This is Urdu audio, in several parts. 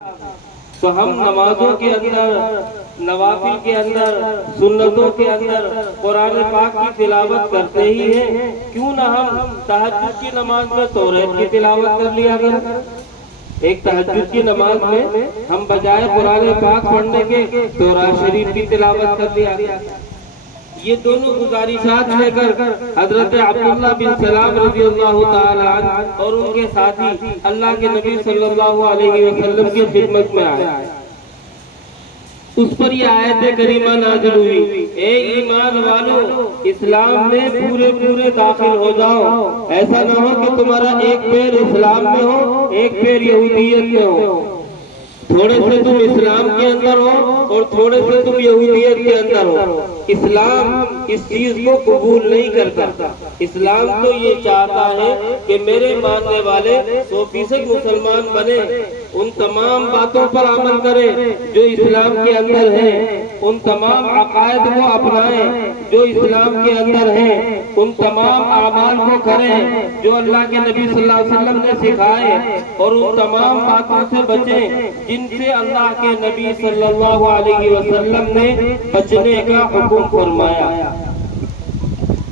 تو ہم نمازوں کے اندر، نوافل کے اندر، سنتوں کے اندر قرآن پاک کی تلاوت کرتے ہی ہیں، کیوں نہ ہم تہجد کی نماز میں توریت کی تلاوت کر لیا کریں؟ ایک تہجد کی نماز میں ہم بجائے قرآن پاک پڑھنے کے تورات شریف کی تلاوت کر لیا کریں۔ یہ دونوں گزارشات لے کر حضرت عبداللہ بن سلام رضی اللہ تعالی عنہ اور ان کے ساتھی اللہ کے نبی صلی اللہ علیہ وسلم کی خدمت میں آئے۔ اس پر یہ آیت کریمہ نازل ہوئی، اے ایمان والو، اسلام میں پورے داخل ہو جاؤ، ایسا نہ ہو کہ تمہارا ایک پیر اسلام میں ہو، ایک پیر یہودیت میں ہو، تھوڑے سے تم اسلام کے اندر ہو اور تھوڑے سے تم یہودیت کے اندر ہو۔ اسلام اس چیز کو قبول نہیں کرتا۔ اسلام تو یہ چاہتا ہے کہ میرے ماننے والے 100% مسلمان بنے، ان تمام باتوں پر عمل کریں جو اسلام کے اندر ہیں، ان تمام عقائد کو اپنائیں جو اسلام کے اندر ہیں، ان تمام اعمال کو کریں جو اللہ کے نبی صلی اللہ علیہ وسلم نے سکھائے، اور ان تمام باتوں سے بچیں جن سے اللہ کے نبی صلی اللہ علیہ وسلم نے بچنے کا حکم فرمایا۔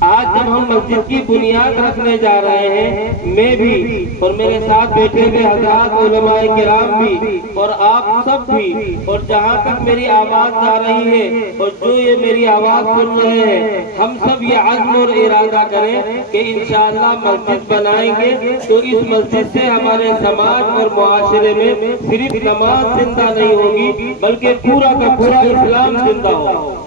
آج جب ہم مسجد کی بنیاد رکھنے جا رہے ہیں، میں بھی اور میرے ساتھ بیٹھے ہوئے حضرات علماء کرام بھی اور آپ سب بھی، اور جہاں تک میری آواز جا رہی ہے اور جو یہ میری آواز سن رہے ہیں، ہم سب یہ عزم اور ارادہ کریں کہ انشاءاللہ مسجد بنائیں گے تو اس مسجد سے ہمارے سماج اور معاشرے میں صرف نماز زندہ نہیں ہوگی بلکہ پورا کا پورا اسلام زندہ ہوگا۔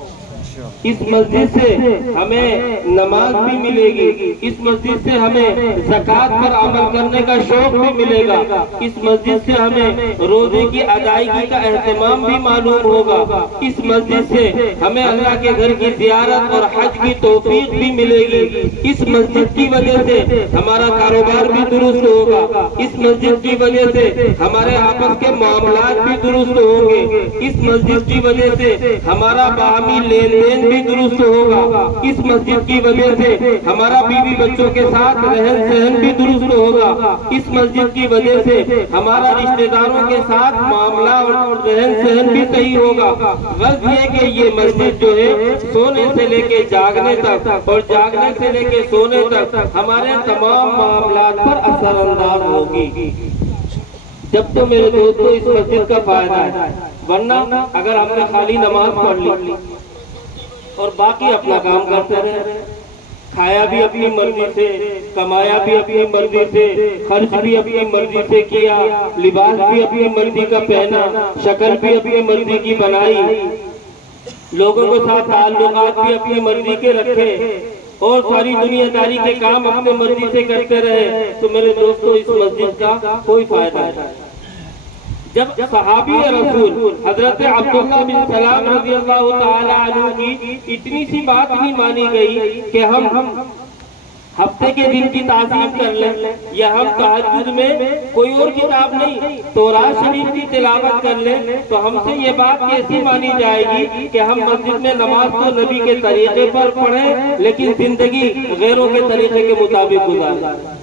اس مسجد سے ہمیں نماز بھی ملے گی، اس مسجد سے ہمیں زکوٰۃ پر عمل کرنے کا شوق بھی ملے گا، اس مسجد سے ہمیں روزے کی ادائیگی کا اہتمام بھی معلوم ہوگا، اس مسجد سے ہمیں اللہ کے گھر کی زیارت اور حج کی توفیق بھی ملے گی، اس مسجد کی وجہ سے ہمارا کاروبار بھی درست ہوگا، اس مسجد کی وجہ سے ہمارے آپس کے معاملات بھی درست ہوں گے، اس مسجد کی وجہ سے ہمارا باہمی لین دین بھی درست ہوگا، اس مسجد کی وجہ سے ہمارا بیوی بچوں کے ساتھ رہن سہن بھی درست ہوگا، اس مسجد کی وجہ سے ہمارا رشتہ داروں کے ساتھ معاملہ اور رہن سہن بھی صحیح ہوگا۔ غرض یہ کہ یہ مسجد جو ہے سونے سے لے کے جاگنے تک اور جاگنے سے لے کے سونے تک ہمارے تمام معاملات پر اثر انداز ہوگی۔ جب تو میرے دوستو اس مسجد کا فائدہ ہے، ورنہ اگر ہم نے خالی نماز پڑھ لی اور باقی اپنا کام کرتے رہے، کھایا بھی اپنی مرضی سے، کمایا بھی اپنی مرضی سے، خرچ بھی اپنی مرضی سے کیا، لباس بھی اپنی مرضی کا پہنا، شکل بھی اپنی مرضی کی بنائی، لوگوں کے ساتھ تعلقات بھی اپنی مرضی کے رکھے، اور ساری دنیا داری کے کام اپنے مرضی سے کرتے رہے، تو میرے دوستو اس مسجد کا کوئی فائدہ نہیں۔ جب صحابی رسول حضرت عبداللہ بن سلام رضی اللہ تعالی عنہ کی اتنی سی بات نہیں مانی گئی کہ ہم ہفتے کے دن کی تعظیم کر لیں یا ہم تہجد میں کوئی اور کتاب نہیں تورات شریف کی تلاوت کر لیں، تو ہم سے یہ بات کیسی مانی جائے گی کہ ہم مسجد میں نماز تو نبی کے طریقے پر پڑھیں لیکن زندگی غیروں کے طریقے کے مطابق گزاریں۔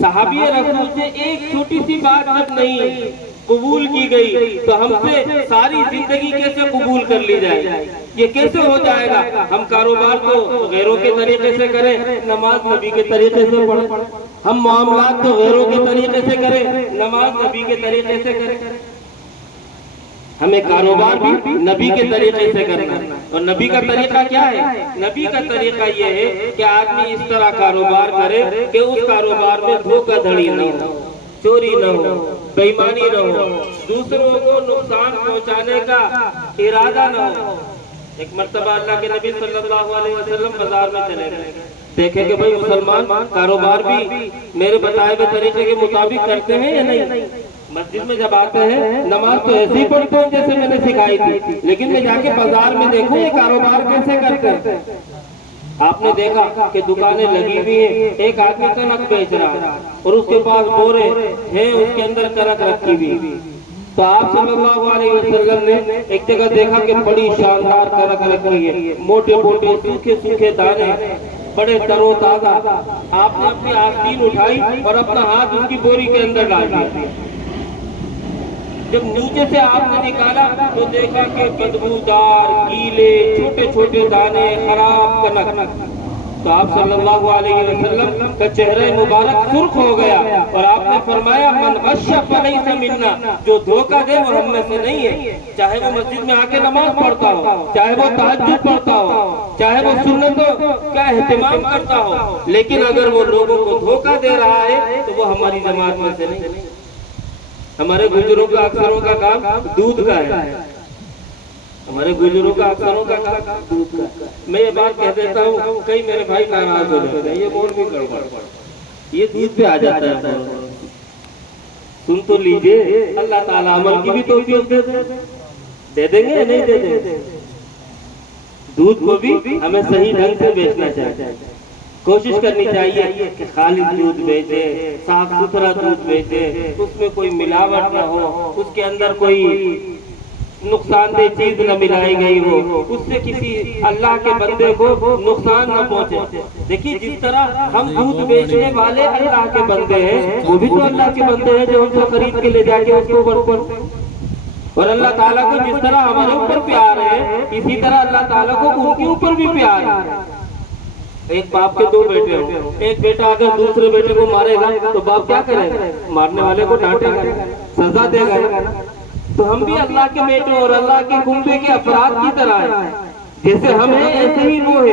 صحابی رسول سے ایک چھوٹی سی بات جب نہیں قبول کی گئی تو ہم سے ساری زندگی کیسے قبول کر لی جائے؟ یہ کیسے ہو جائے گا؟ ہم کاروبار تو غیروں کے طریقے سے کریں، نماز نبی کے طریقے سے پڑھیں، ہم معاملات تو غیروں کے طریقے سے کریں، نماز نبی کے طریقے سے کریں۔ ہمیں کاروبار بھی نبی کے طریقے سے کرنا ہے، اور نبی کا طریقہ کیا ہے؟ نبی کا طریقہ یہ ہے کہ آدمی اس طرح کاروبار کرے کہ اس کاروبار میں دھوکہ دھڑی نہ ہو، چوری نہ ہو، بے ایمانی نہ ہو، دوسروں کو نقصان پہنچانے کا ارادہ نہ ہو۔ ایک مرتبہ اللہ کے نبی صلی اللہ علیہ وسلم بازار میں چلے گئے، دیکھیں کہ بھئی مسلمان کاروبار بھی میرے بتائے ہوئے طریقے کے مطابق کرتے ہیں یا نہیں۔ مسجد میں جب آتے ہیں نماز تو ایسے ہی پڑھتے ہیں جیسے میں نے سکھائی تھی، لیکن میں جا کے بازار میں دیکھوں یہ کاروبار کیسے کرتے ہیں۔ آپ نے دیکھا کہ دکانیں لگی ہوئی ہیں، ایک آدمی کنک بیچ رہا ہے اور اس کے پاس بورے ہیں، اس کے اندر کنک رکھی ہوئی، تو آپ صلی اللہ علیہ وسلم نے ایک جگہ دیکھا کہ بڑی شاندار کنک رکھی ہے، موٹے موٹے سوکھے سوکھے دانے، بڑے تر و تازہ۔ آپ نے اپنی آستین اٹھائی اور اپنا ہاتھ اس کی بوری کے اندر ڈال دیا، جب نیچے سے آپ نے نکالا تو دیکھا کہ بدبودار گیلے چھوٹے چھوٹے دانے خراب کنک، تو آپ صلی اللہ علیہ وسلم کا چہرہ مبارک سرخ ہو گیا اور آپ نے فرمایا من غش فلیس منا، جو دھوکہ دے وہ ہم میں سے نہیں ہے، چاہے وہ مسجد میں آ کے نماز پڑھتا ہو، چاہے وہ تہجد پڑھتا ہو، چاہے وہ سنتوں کا اہتمام کرتا ہو، لیکن اگر وہ لوگوں کو دھوکہ دے رہا ہے تو وہ ہماری جماعت میں سے نہیں۔ ہمارے گجروں کا اکثروں کا کام دودھ کا ہے، ہمارے گجروں کا اکثروں کا کام دودھ کا ہے۔ میں یہ بات کہہ دیتا ہوں، کئی میرے بھائی ناراض ہو جاتے ہیں، یہ مولوی گڑبڑ، یہ دودھ پہ آ جاتا ہے۔ سن تو لیجئے، اللہ تعالیٰ عمل کی بھی توفیق دے دیں گے یا نہیں دے دیں گے؟ دودھ کو بھی ہمیں صحیح ڈھنگ سے بیچنا چاہیے، کوشش کرنی چاہیے کہ خالص دودھ بیچے، صاف ستھرا دودھ بیچے، اس میں کوئی ملاوٹ نہ ہو، اس کے اندر کوئی نقصان دہ چیز نہ ملائی گئی ہو، اس سے کسی اللہ کے بندے کو نقصان نہ پہنچے۔ دیکھیے جس طرح ہم دودھ بیچنے والے اللہ کے بندے ہیں، وہ بھی تو اللہ کے بندے ہیں جو ہم سے خرید کے لے جا کے اس کو برپر، اور اللہ تعالیٰ کو جس طرح ہمارے اوپر پیار ہے اسی طرح اللہ تعالیٰ کو ان کے اوپر بھی پیار ہے۔ ایک باپ کے دو بیٹے ہوں، ایک بیٹا اگر دوسرے بیٹے کو مارے گا تو باپ کیا کرے گا؟ مارنے والے کو ڈانٹے گا، سزا دے گا۔ تو ہم بھی اللہ کے بیٹے اور اللہ کے کنبے کے افراد کی طرح ہیں، جیسے ہم ہیں ایسے ہی وہ ہے۔